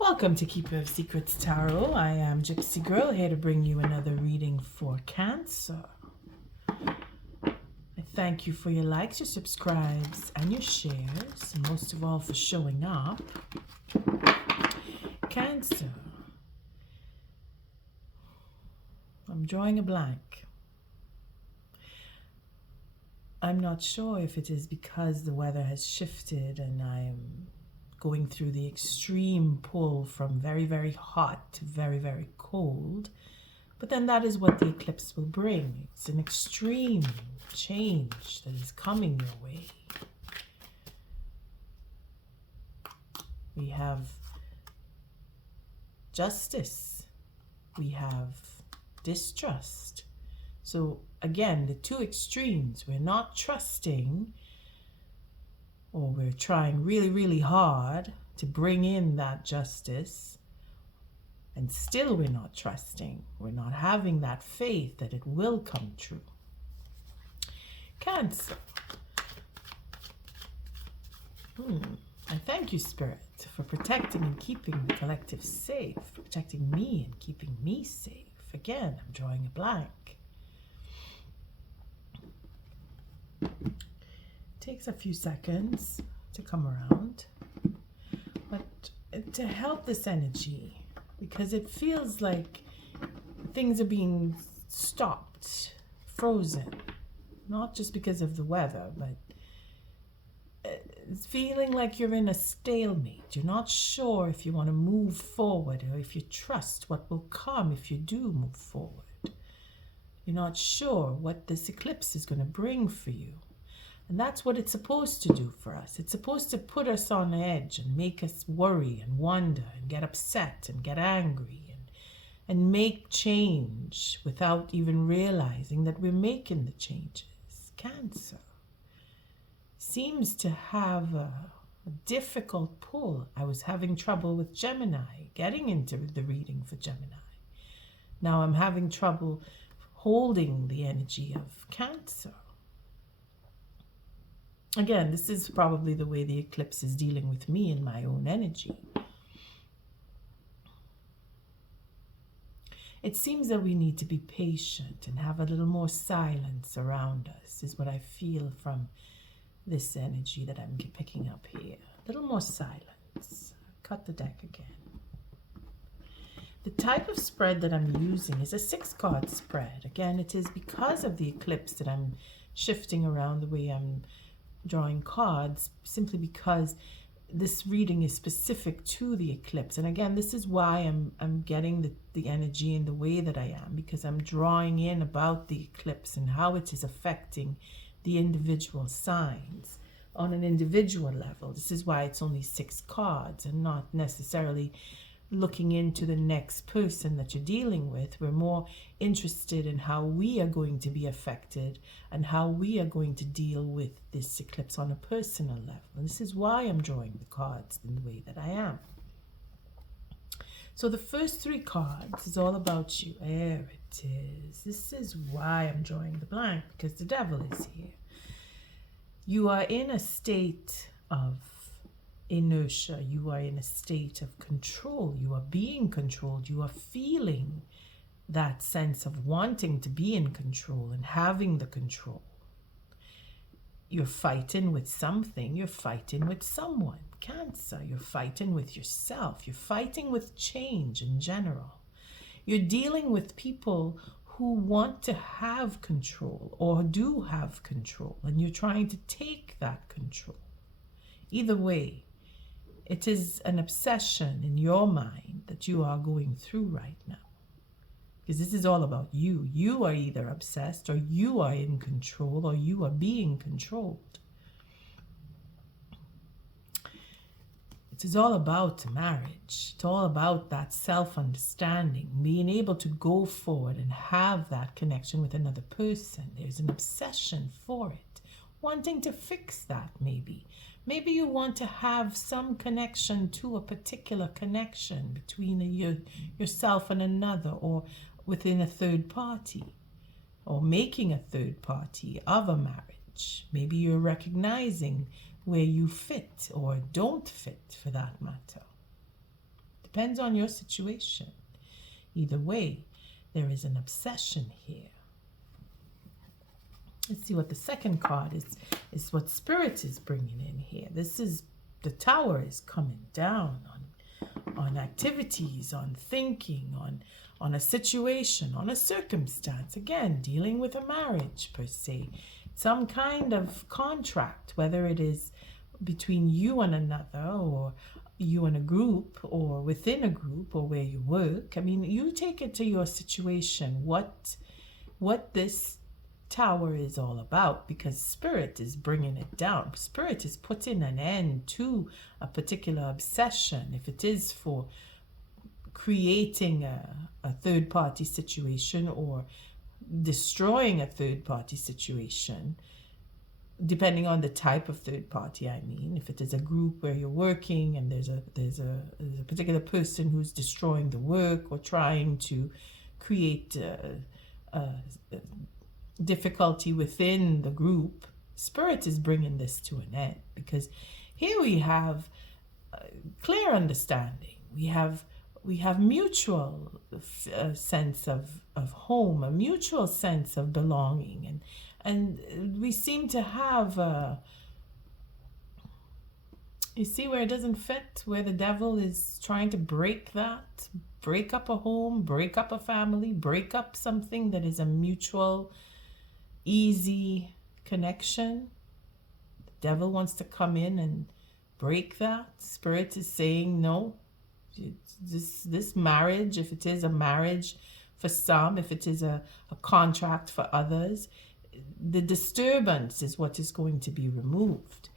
Welcome to Keeper of Secrets Tarot. I am Gypsy Girl, here to bring you another reading for Cancer. I thank you for your likes, your subscribes, and your shares, and most of all for showing up. Cancer. I'm drawing a blank. I'm not sure if it is because the weather has shifted and I'm going through the extreme pull from very, very hot to very, very cold. But then that is what the eclipse will bring. It's an extreme change that is coming your way. We have justice. We have distrust. So again, the two extremes. We're not trusting, or we're trying really, really hard to bring in that justice, and still we're not trusting. We're not having that faith that it will come true. Cancer. I thank you, Spirit, for protecting and keeping the collective safe, for protecting me and keeping me safe. Again, I'm drawing a blank. Takes a few seconds to come around, but to help this energy, because it feels like things are being stopped, frozen, not just because of the weather, but it's feeling like you're in a stalemate. You're not sure if you want to move forward or if you trust what will come if you do move forward. You're not sure what this eclipse is going to bring for you. And that's what it's supposed to do for us. It's supposed to put us on edge and make us worry and wonder and get upset and get angry and make change without even realizing that we're making the changes. Cancer seems to have a difficult pull. I was having trouble with Gemini, getting into the reading for Gemini. Now I'm having trouble holding the energy of Cancer. Again, this is probably the way the eclipse is dealing with me in my own energy. It seems that we need to be patient and have a little more silence around us, is what I feel from this energy that I'm picking up here. A little more silence. Cut the deck again. The type of spread that I'm using is a 6-card spread. Again, it is because of the eclipse that I'm shifting around the way I'm drawing cards, simply because this reading is specific to the eclipse. And again, this is why I'm getting the energy in the way that I am, because I'm drawing in about the eclipse and how it is affecting the individual signs on an individual level. This is why it's only 6 cards and not necessarily looking into the next person that you're dealing with. We're more interested in how we are going to be affected and how we are going to deal with this eclipse on a personal level. And this is why I'm drawing the cards in the way that I am. So the first 3 cards is all about you. There it is. This is why I'm drawing the blank, because the devil is here. You are in a state of inertia. You are in a state of control. You are being controlled. You are feeling that sense of wanting to be in control and having the control. You're fighting with something. You're fighting with someone. Cancer. You're fighting with yourself. You're fighting with change in general. You're dealing with people who want to have control or do have control, and you're trying to take that control. Either way, it is an obsession in your mind that you are going through right now. Because this is all about you. You are either obsessed, or you are in control, or you are being controlled. It is all about marriage. It's all about that self-understanding, being able to go forward and have that connection with another person. There's an obsession for it, wanting to fix that maybe. Maybe you want to have some connection to a particular connection between yourself and another, or within a third party, or making a third party of a marriage. Maybe you're recognizing where you fit or don't fit, for that matter. Depends on your situation. Either way, there is an obsession here. Let's see what the second card is what Spirit is bringing in here. This is the Tower is coming down on activities, on thinking, on a situation, on a circumstance. Again, dealing with a marriage per se. Some kind of contract, whether it is between you and another, or you and a group, or within a group, or where you work. I mean, you take it to your situation, what this Tower is all about, because Spirit is bringing it down. Spirit is putting an end to a particular obsession. If it is for creating a third-party situation or destroying a third-party situation, depending on the type of third party, I mean, if it is a group where you're working and there's a particular person who's destroying the work or trying to create difficulty within the group, Spirit is bringing this to an end, because here we have clear understanding. We have mutual sense of home, a mutual sense of belonging, and we seem to have you see where it doesn't fit, where the devil is trying to break that, break up a home, break up a family, break up something that is a mutual easy connection. The devil wants to come in and break that. Spirit is saying no. This marriage, if it is a marriage for some, if it is a contract for others, the disturbance is what is going to be removed.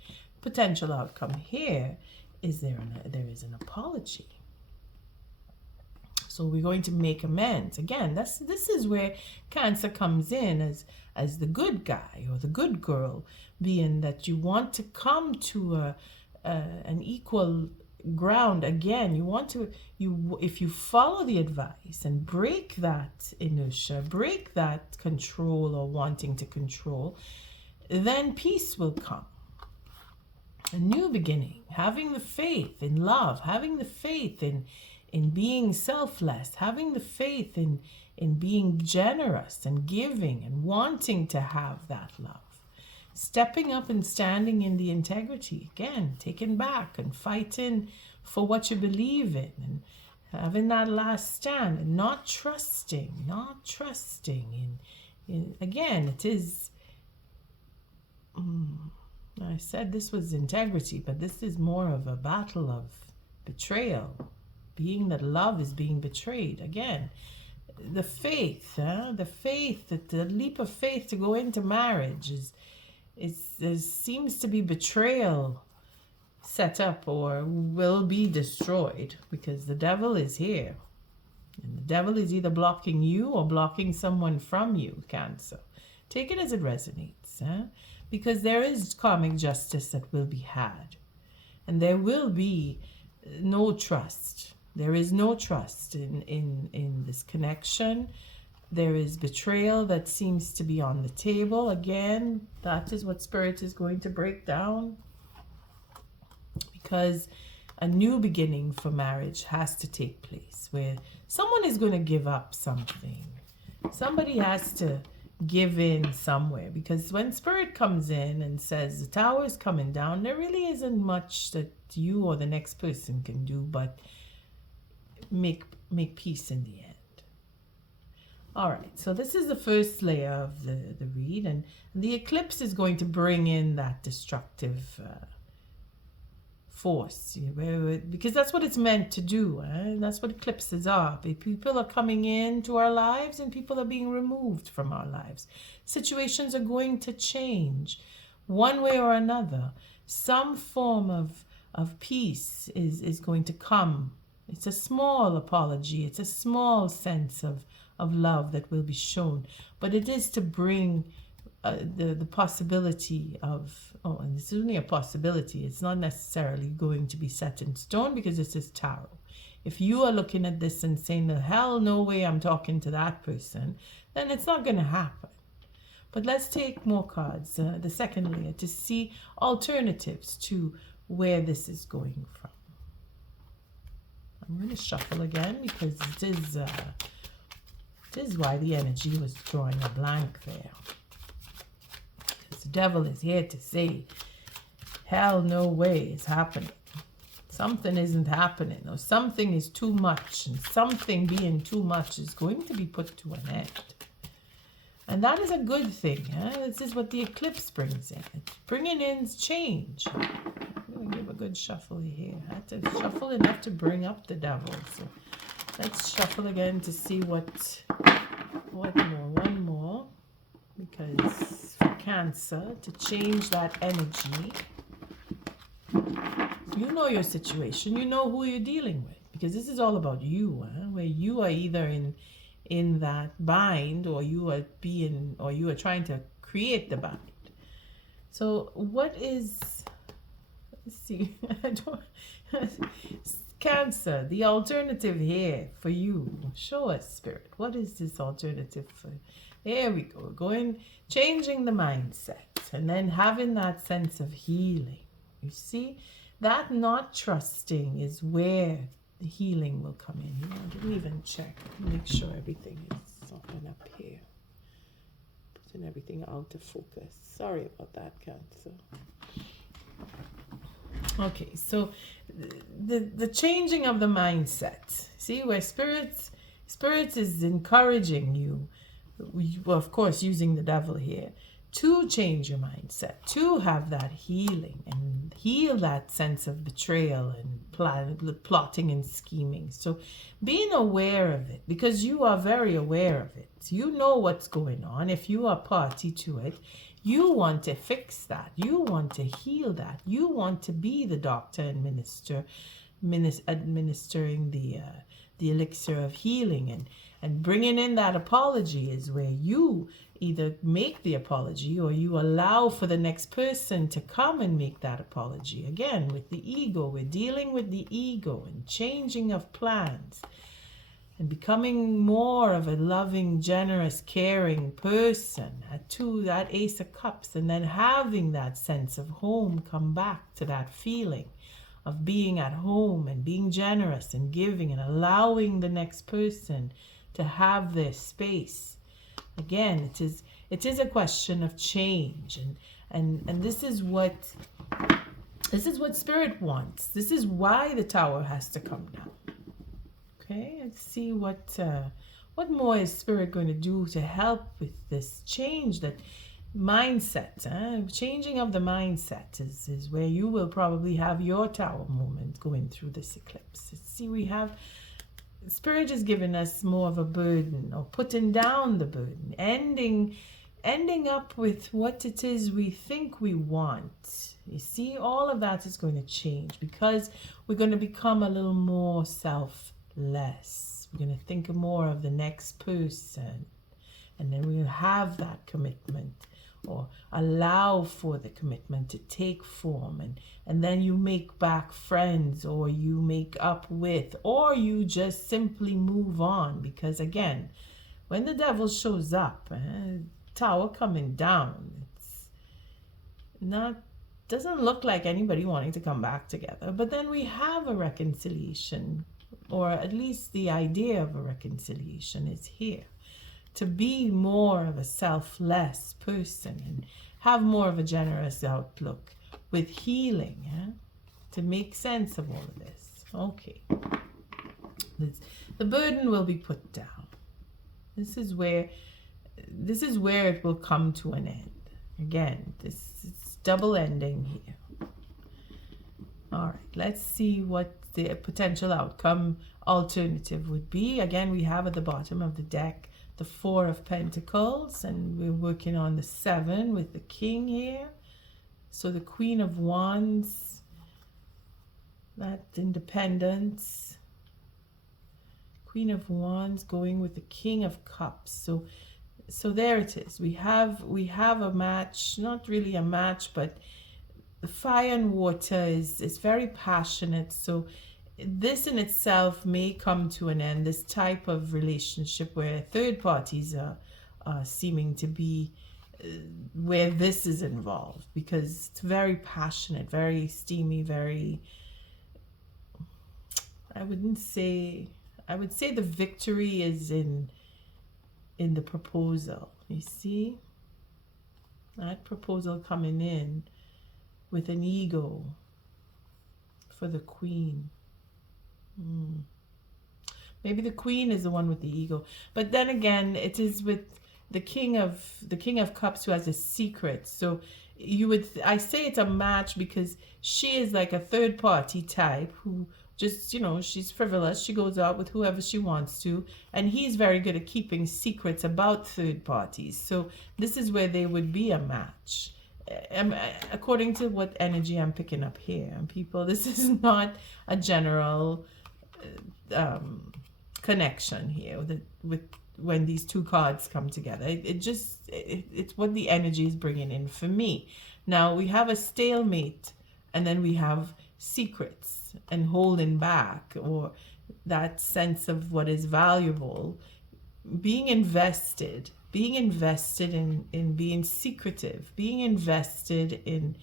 Potential outcome here is there is an apology. So we're going to make amends. Again, this is where Cancer comes in as the good guy or the good girl, being that you want to come to an equal ground. Again, if you follow the advice and break that inertia, break that control or wanting to control, then peace will come. A new beginning, having the faith in love, having the faith in being selfless, having the faith in being generous and giving and wanting to have that love. Stepping up and standing in the integrity, again, taking back and fighting for what you believe in, and having that last stand, and not trusting in again, it is, I said this was integrity, but this is more of a battle of betrayal, being that love is being betrayed. Again, the faith, the leap of faith to go into marriage there seems to be betrayal set up or will be destroyed, because the devil is here. And the devil is either blocking you or blocking someone from you, Cancer. Take it as it resonates, because there is karmic justice that will be had. And there will be no trust. There is no trust in this connection. There is betrayal that seems to be on the table. Again, that is what Spirit is going to break down, because a new beginning for marriage has to take place, where someone is going to give up something. Somebody has to give in somewhere, because when Spirit comes in and says the Tower is coming down, there really isn't much that you or the next person can do but make peace in the end. All right, so this is the first layer of the read, and the eclipse is going to bring in that destructive force, because that's what it's meant to do. That's what eclipses are. People are coming into our lives and people are being removed from our lives. Situations are going to change one way or another. Some form of peace is going to come. It's a small apology. It's a small sense of love that will be shown, but it is to bring the possibility of, and it's only a possibility. It's not necessarily going to be set in stone, because this is tarot. If you are looking at this and saying, the hell no way I'm talking to that person, then it's not going to happen. But let's take more cards, the second layer, to see alternatives to where this is going from. I'm going to shuffle again because it is why the energy was drawing a blank there. The devil is here to say, hell, no way it's happening. Something isn't happening, or something is too much, and something being too much is going to be put to an end. And that is a good thing. This is what the eclipse brings in. It's bringing in change. I'm going to give a good shuffle here. I had to shuffle enough to bring up the devil. So let's shuffle again to see what more. One more. Because for Cancer, to change that energy, you know your situation. You know who you're dealing with. Because this is all about you, where you are either in that bind, or you are trying to create the bind. So what is, let's see, Cancer, the alternative here for you. Show us, Spirit. What is this alternative for? There we go. Changing the mindset, and then having that sense of healing. You see, that not trusting is where the healing will come in. I didn't even check. Make sure everything is up and up here. Putting everything out of focus. Sorry about that, Cancer. Okay, so the changing of the mindset. See, where spirits is encouraging you, well, of course, using the devil here, to change your mindset, to have that healing and heal that sense of betrayal and plotting and scheming. So being aware of it, because you are very aware of it. You know what's going on. If you are party to it, you want to fix that. You want to heal that. You want to be the doctor and administering the elixir of healing, and bringing in that apology is where you either make the apology or you allow for the next person to come and make that apology. Again, with the ego, we're dealing with the ego and changing of plans and becoming more of a loving, generous, caring person. That Ace of Cups, and then having that sense of home come back to that feeling of being at home and being generous and giving and allowing the next person to have their space. Again, it is a question of change, and this is what Spirit wants. This is why the Tower has to come down. Okay, let's see what more is Spirit going to do to help with this change, that mindset. Changing of the mindset is where you will probably have your Tower moment going through this eclipse. See, we have Spirit is giving us more of a burden, or putting down the burden, ending up with what it is we think we want. You see, all of that is going to change because we're going to become a little more selfless. We're going to think more of the next person, and then we'll have that commitment, or allow for the commitment to take form, and then you make back friends, or you make up with, or you just simply move on. Because again, when the devil shows up, Tower coming down, doesn't look like anybody wanting to come back together. But then we have a reconciliation, or at least the idea of a reconciliation is here. To be more of a selfless person and have more of a generous outlook with healing, to make sense of all of this. Okay. The burden will be put down. This is where it will come to an end. Again, this is double ending here. All right, let's see what the potential outcome alternative would be. Again, we have at the bottom of the deck the Four of Pentacles, and we're working on the 7 with the King here. So the Queen of Wands, that independence. Queen of Wands going with the King of Cups. So there it is. We have a match, not really a match, but the fire and water is very passionate. So this in itself may come to an end, this type of relationship where third parties are seeming to be where this is involved, because it's very passionate, very steamy, very, I wouldn't say, I would say the victory is in the proposal. You see? That proposal coming in with an ego for the queen. Maybe the queen is the one with the ego. But then again, it is with the king of cups who has a secret. So you would, I say it's a match because she is like a third party type who just, you know, she's frivolous. She goes out with whoever she wants to. And he's very good at keeping secrets about third parties. So this is where they would be a match. According to what energy I'm picking up here. And people, this is not a general connection here with when these two cards come together. It's what the energy is bringing in for me. Now we have a stalemate, and then we have secrets and holding back, or that sense of what is valuable, being invested in being secretive, being invested in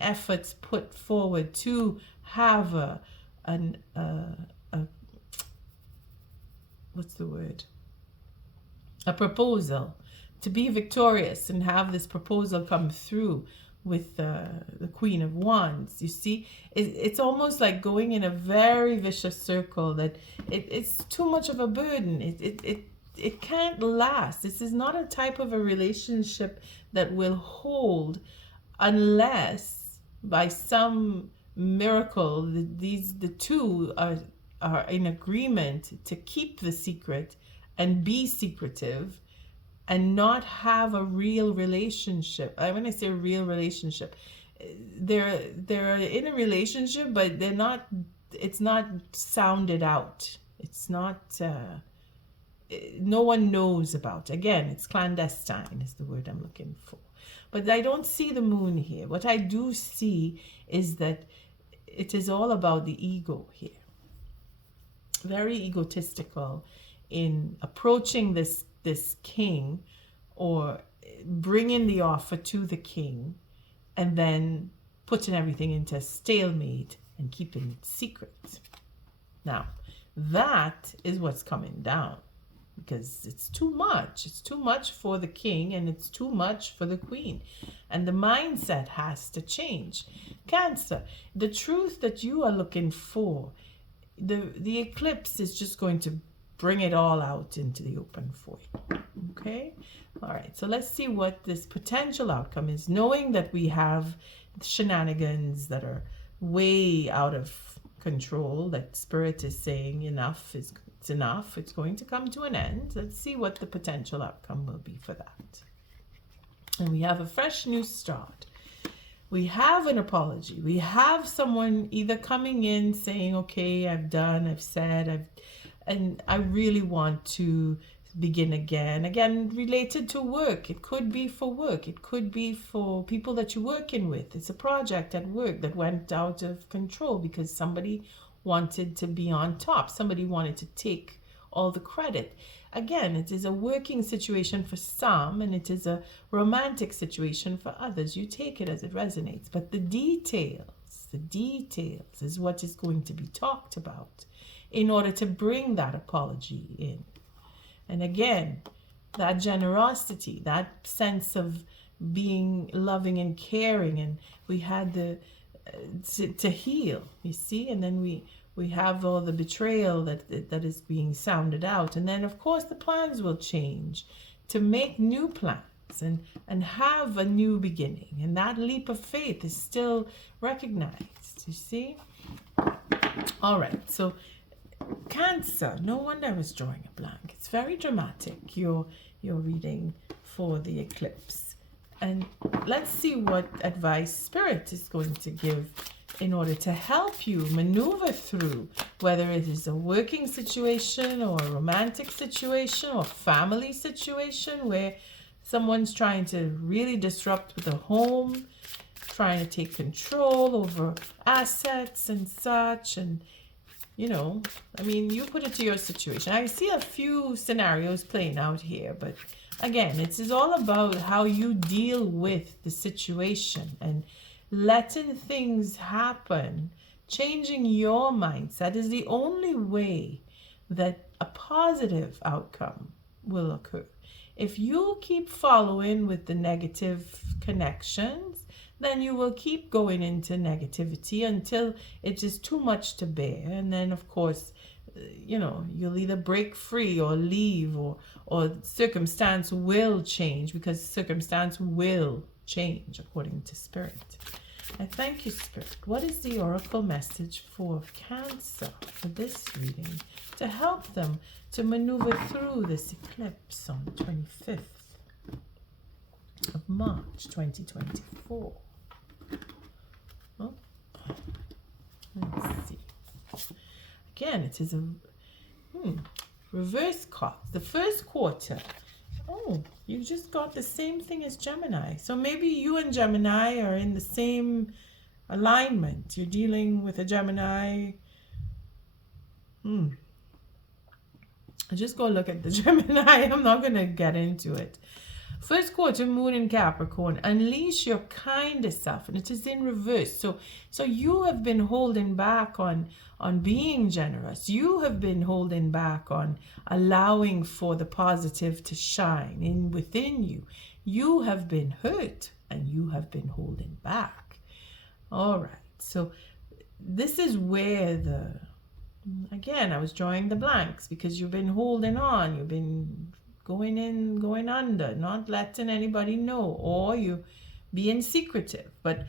efforts put forward to have what's the word? A proposal, to be victorious and have this proposal come through with the Queen of Wands. You see, it's almost like going in a very vicious circle that it's too much of a burden. It can't last. This is not a type of a relationship that will hold unless by some miracle the two are in agreement to keep the secret and be secretive and not have a real relationship. When I say real relationship, they're in a relationship, but they're not, it's not sounded out. It's not, no one knows about. Again, it's clandestine is the word I'm looking for. But I don't see the moon here. What I do see is that it is all about the ego here. Very egotistical in approaching this king, or bringing the offer to the king and then putting everything into a stalemate and keeping it secret. Now, that is what's coming down, because it's too much. It's too much for the king and it's too much for the queen. And the mindset has to change. Cancer, the truth that you are looking for, the eclipse is just going to bring it all out into the open for you. Okay? All right. So let's see what this potential outcome is, knowing that we have shenanigans that are way out of control, that spirit is saying enough is it's enough. It's going to come to an end. Let's see what the potential outcome will be for that. And we have a fresh new start. We have an apology. We have someone either coming in saying, okay, I've done, I've said, and I really want to begin again. Again, related to work. It could be for work. It could be for people that you're working with. It's a project at work that went out of control because somebody wanted to be on top. Somebody wanted to take all the credit. Again, it is a working situation for some, and it is a romantic situation for others. You take it as it resonates. But the details is what is going to be talked about in order to bring that apology in. And again, that generosity, that sense of being loving and caring, and we had the to heal, you see, and then we have all the betrayal that is being sounded out, and then of course the plans will change to make new plans and have a new beginning, and that leap of faith is still recognized, you see. All right, so Cancer, no wonder I was drawing a blank. It's very dramatic, your reading for the eclipse. And let's see what advice Spirit is going to give in order to help you maneuver through, whether it is a working situation or a romantic situation or family situation where someone's trying to really disrupt the home, trying to take control over assets and such. And you know, I mean, you put it to your situation. I see a few scenarios playing out here, but again, it is all about how you deal with the situation and letting things happen Changing your mindset is the only way that a positive outcome will occur. If you keep following with the negative connections, then you will keep going into negativity until it's just too much to bear. And then, of course, you'll either break free or leave, or circumstance will change, because circumstance will change according to Spirit. I thank you, Spirit. What is the oracle message for Cancer for this reading to help them to maneuver through this eclipse on 25th of March 2024? Oh, let's see. Again, it is a reverse card. The first quarter. Oh, you just got the same thing as Gemini. So maybe you and Gemini are in the same alignment. You're dealing with a Gemini. I just go look at the Gemini. I'm not going to get into it. First quarter, moon in Capricorn. Unleash your kindest self. And it is in reverse. So you have been holding back on being generous. You have been holding back on allowing for the positive to shine within you. You have been hurt and you have been holding back. All right. So this is where again, I was drawing the blanks, because you've been holding on. You've been going in, going under, not letting anybody know, or you being secretive. But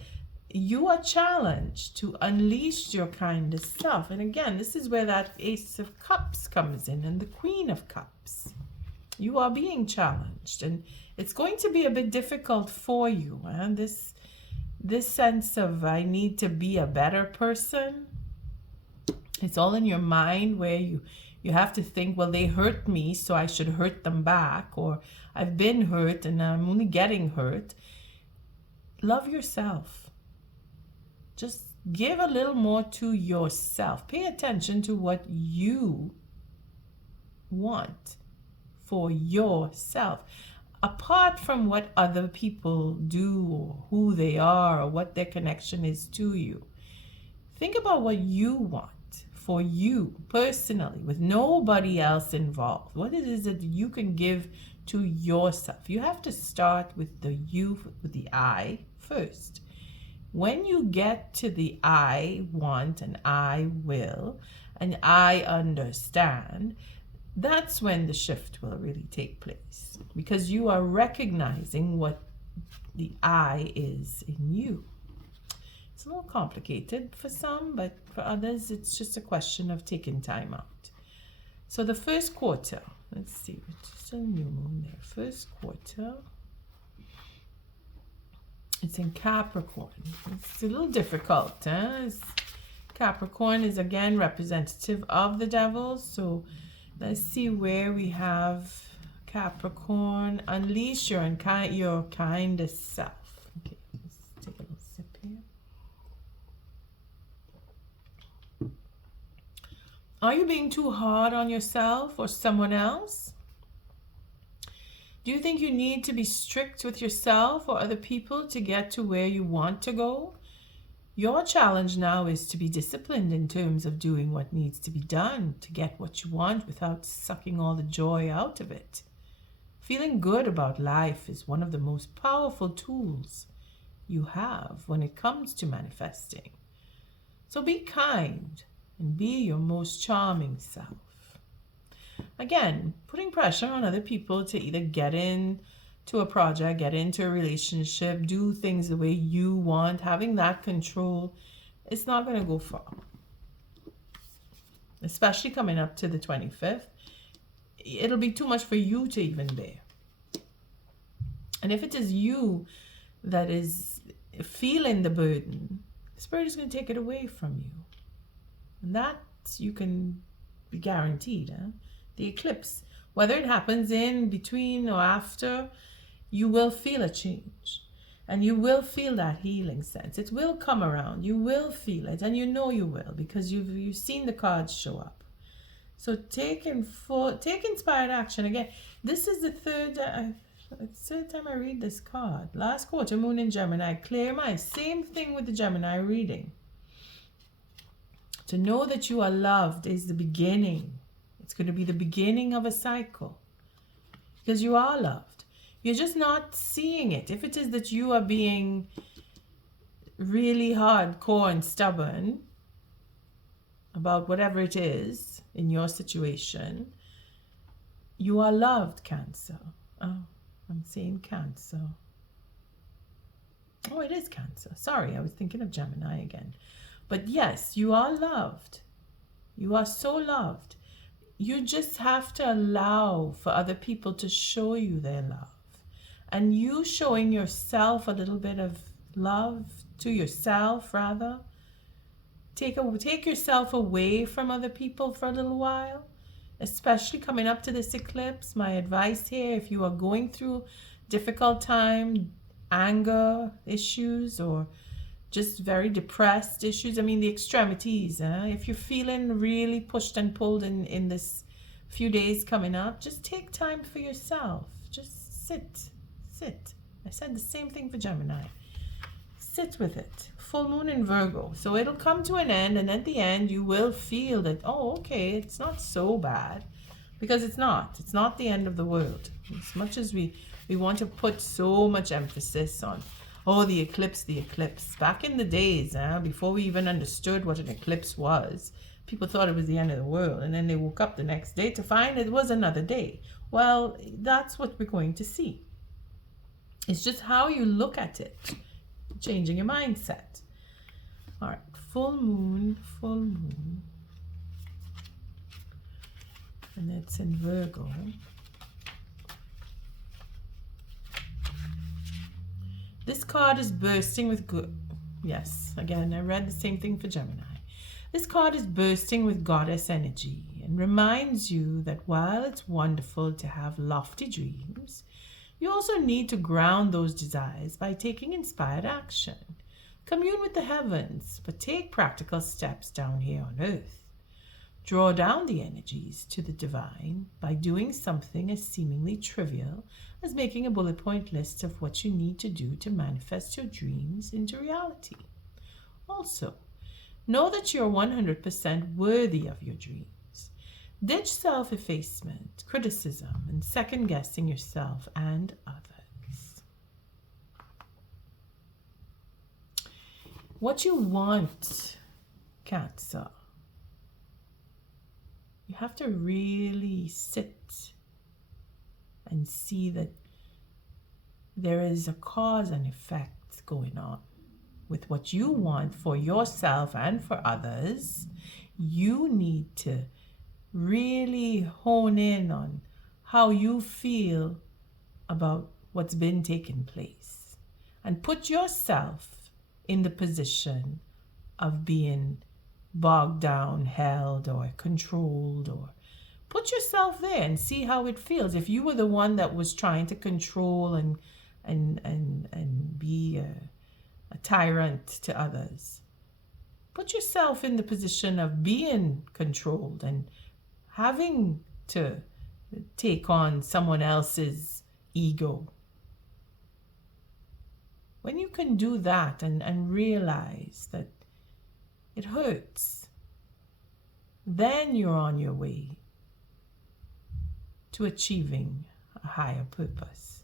you are challenged to unleash your kindest self. And again, this is where that Ace of Cups comes in, and the Queen of Cups. You are being challenged, and it's going to be a bit difficult for you. And this sense of, I need to be a better person, it's all in your mind, where you have to think, well, they hurt me, so I should hurt them back, or I've been hurt and I'm only getting hurt. Love yourself. Just give a little more to yourself. Pay attention to what you want for yourself, apart from what other people do, or who they are, or what their connection is to you. Think about what you want for you personally, with nobody else involved. What it is that you can give to yourself. You have to start with the you, with the I first. When you get to the I want and I will and I understand, that's when the shift will really take place, because you are recognizing what the I is in you. It's a little complicated for some, but for others, it's just a question of taking time out. So the first quarter, let's see, it's a new moon there. First quarter, it's in Capricorn. It's a little difficult. Capricorn is again representative of the devil. So let's see where we have Capricorn. Unleash your kindest self. Okay, let's take a little sip here. Are you being too hard on yourself or someone else? Do you think you need to be strict with yourself or other people to get to where you want to go? Your challenge now is to be disciplined in terms of doing what needs to be done to get what you want without sucking all the joy out of it. Feeling good about life is one of the most powerful tools you have when it comes to manifesting. So be kind and be your most charming self. Again, putting pressure on other people to either get into a project, get into a relationship, do things the way you want, having that control, it's not going to go far. Especially coming up to the 25th. It'll be too much for you to even bear. And if it is you that is feeling the burden, the Spirit is going to take it away from you. And that you can be guaranteed. The eclipse, whether it happens in between or after, you will feel a change. And you will feel that healing sense. It will come around. You will feel it. And you know you will, because you've seen the cards show up. So take inspired action. Again, this is the third time I read this card. Last quarter, moon in Gemini. Clear mind. Same thing with the Gemini reading. To know that you are loved is the beginning. It's going to be the beginning of a cycle. Because you are loved. You're just not seeing it. If it is that you are being really hardcore and stubborn about whatever it is in your situation, you are loved, Cancer. Oh, I'm saying Cancer. Oh, it is Cancer. Sorry, I was thinking of Gemini again. But yes, you are loved. You are so loved. You just have to allow for other people to show you their love. And you showing yourself a little bit of love to yourself, rather. Take yourself away from other people for a little while, especially coming up to this eclipse. My advice here, if you are going through difficult time, anger issues, or just very depressed issues, I mean the extremities, if you're feeling really pushed and pulled in this few days coming up, just take time for yourself. Just sit. I said the same thing for Gemini. Sit with it. Full moon in Virgo. So it'll come to an end, and at the end you will feel that, oh, okay, it's not so bad. Because it's not. It's not the end of the world. As much as we want to put so much emphasis on, oh, the eclipse. Back in the days, before we even understood what an eclipse was, people thought it was the end of the world. And then they woke up the next day to find it was another day. Well, that's what we're going to see. It's just how you look at it. Changing your mindset. All right, full moon. And it's in Virgo. This card is bursting with good. Yes, again, I read the same thing for Gemini. This card is bursting with goddess energy and reminds you that while it's wonderful to have lofty dreams, you also need to ground those desires by taking inspired action. Commune with the heavens, but take practical steps down here on earth. Draw down the energies to the divine by doing something as seemingly trivial as making a bullet point list of what you need to do to manifest your dreams into reality. Also, know that you're 100% worthy of your dreams. Ditch self-effacement, criticism, and second-guessing yourself and others. What you want, Cancer, you have to really sit and see that there is a cause and effect going on with what you want for yourself and for others. You need to really hone in on how you feel about what's been taking place and put yourself in the position of being bogged down, held, or controlled, or put yourself there and see how it feels. If you were the one that was trying to control and be a tyrant to others, put yourself in the position of being controlled and having to take on someone else's ego. When you can do that and realize that it hurts, then you're on your way to achieving a higher purpose.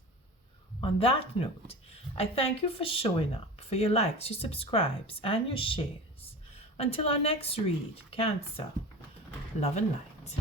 On that note, I thank you for showing up, for your likes, your subscribes, and your shares. Until our next read, Cancer, love and light.